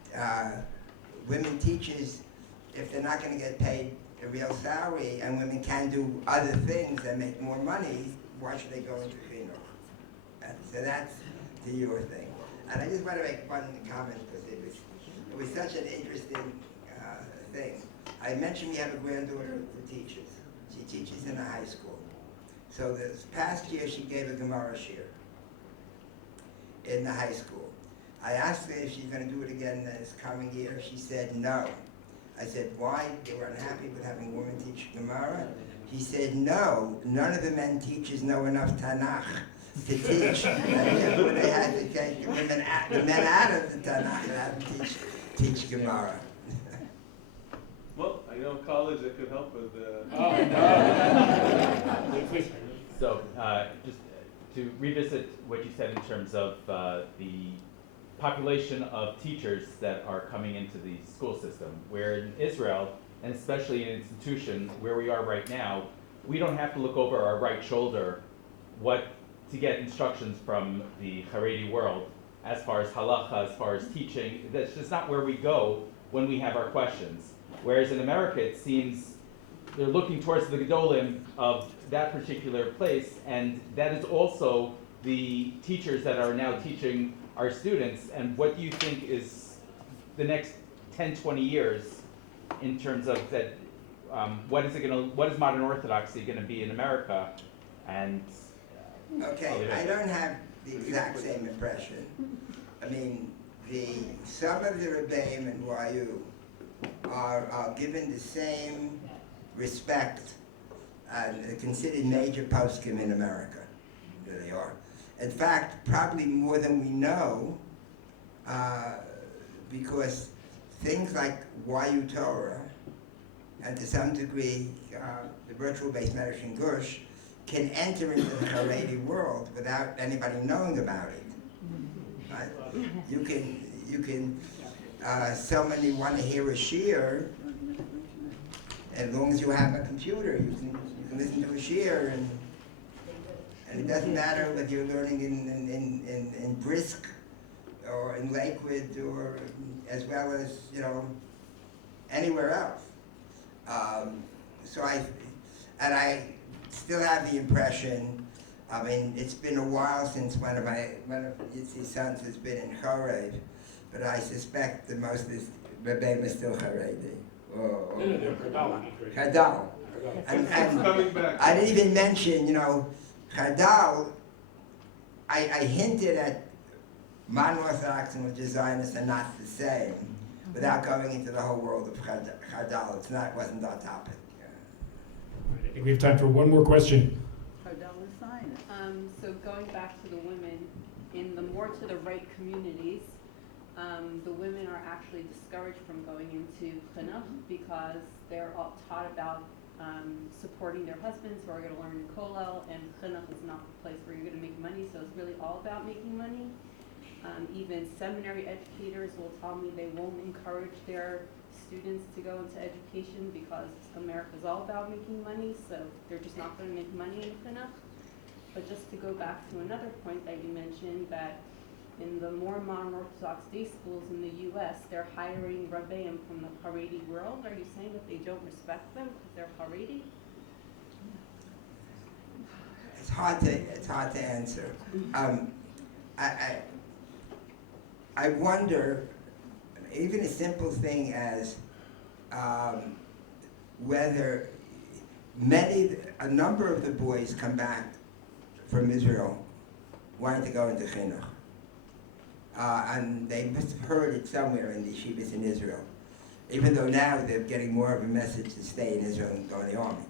women teachers, if they're not going to get paid a real salary, and women can do other things that make more money, why should they go into Chinuch? So that's to your thing. And I just want to make one comment, because it was such an interesting thing. I mentioned we have a granddaughter who teaches. She teaches in a high school. So this past year, she gave a Gemara shir in the high school. I asked her if she's going to do it again this coming year. She said no. I said, why? They were unhappy with having a woman teach Gemara. She said, no, none of the men teachers know enough Tanakh to teach. And therefore they had to take the men out of the Tanakh and have them teach Gemara. Well, I know a college that could help with So, just to revisit what you said in terms of the population of teachers that are coming into the school system, where in Israel, and especially in an institution where we are right now, we don't have to look over our right shoulder to get instructions from the Haredi world as far as halacha, as far as teaching. That's just not where we go when we have our questions. Whereas in America, it seems they're looking towards the Gedolim of that particular place, and that is also the teachers that are now teaching our students. And what do you think is the next 10, 20 years in terms of that? what is modern Orthodoxy gonna be in America? And Okay, I don't have the exact same impression. I mean, some of the Rebbeim and YU are given the same respect and are considered major poskim in America. They are. In fact, probably more than we know, because things like YU Torah, and to some degree, the virtual-based Medrash Gush, can enter into the Haredi world without anybody knowing about it. Right? You can, someone you want to hear a shiur, as long as you have a computer, you can listen to a shiur, and it doesn't matter whether you're learning in Brisk or in Lakewood or as well as, anywhere else. So I still have the impression, I mean, it's been a while since one of Yitzhi's sons has been in Chorev, but I suspect that most of this Rebbeim is still Haredi. Chadal. And Coming back. I didn't even mention, Chadal, I hinted at modern Orthodox and religious Zionists are not the same, without going into the whole world of Chadal. It wasn't our topic. I think we have time for one more question. So going back to the women, in the more to the right communities, the women are actually discouraged from going into Chinuch because they're all taught about supporting their husbands who are going to learn in Kollel, and Chinuch is not the place where you're going to make money, so it's really all about making money. Even seminary educators will tell me they won't encourage their students to go into education because America's all about making money, so they're just not going to make money in Chinuch. But just to go back to another point that you mentioned, that in the more modern Orthodox day schools in the U.S., they're hiring Rabbeim from the Haredi world. Are you saying that they don't respect them because they're Haredi? It's hard to answer. I wonder, even a simple thing as whether a number of the boys come back from Israel wanting to go into Chinuch. And they must have heard it somewhere in the yeshivas in Israel, even though now they're getting more of a message to stay in Israel and go in the army.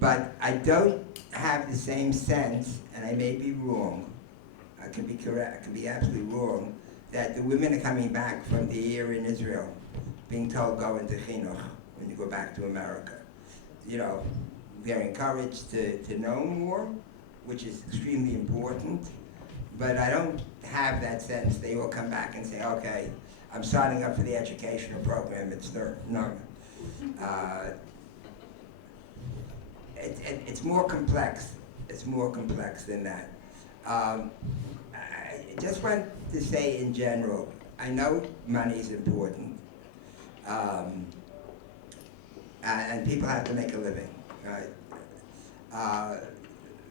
But I don't have the same sense, and I may be wrong, I can be correct, I can be absolutely wrong, that the women are coming back from the year in Israel being told go into Chinuch when you go back to America. They're encouraged to know more, which is extremely important, but I don't have that sense they all come back and say, okay, I'm signing up for the educational program, no. It's more complex. It's more complex than that. I just want to say in general, I know money is important, and people have to make a living, right?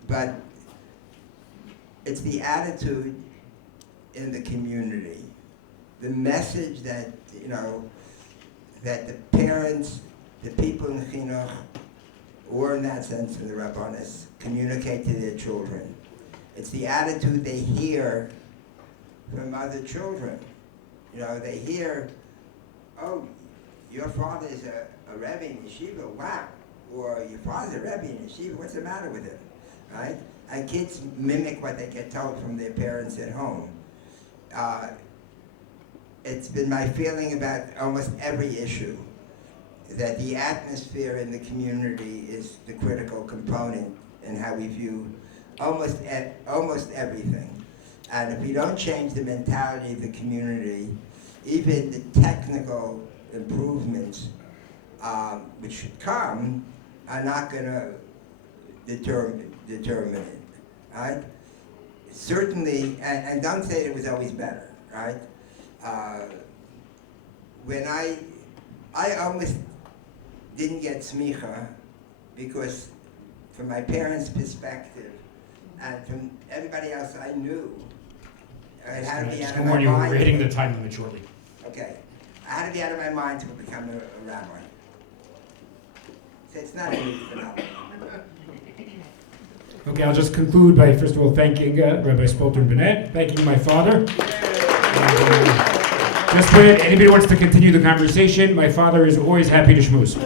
But it's the attitude in the community, the message that, that the parents, the people in Chinuch, or in that sense in the Rabbanis, communicate to their children. It's the attitude they hear from other children. They hear, oh, your father is a Rebbe in Yeshiva, wow. Or your father's a Rebbe in Yeshiva, what's the matter with him, right? And kids mimic what they get told from their parents at home. It's been my feeling about almost every issue that the atmosphere in the community is the critical component in how we view almost everything. And if we don't change the mentality of the community, even the technical improvements which should come are not going to determine it, right? Certainly, and don't say it was always better, right? When I almost didn't get smicha because from my parents' perspective and from everybody else I knew, it had to be out Just of warn my you, we're mind. hitting the time limit shortly. Okay. I had to be out of my mind to become a rabbi. So it's not a new phenomenon. Okay, I'll just conclude by first of all thanking Rabbi Spolter and Bennett, thanking my father. Just when anybody wants to continue the conversation, my father is always happy to schmooze.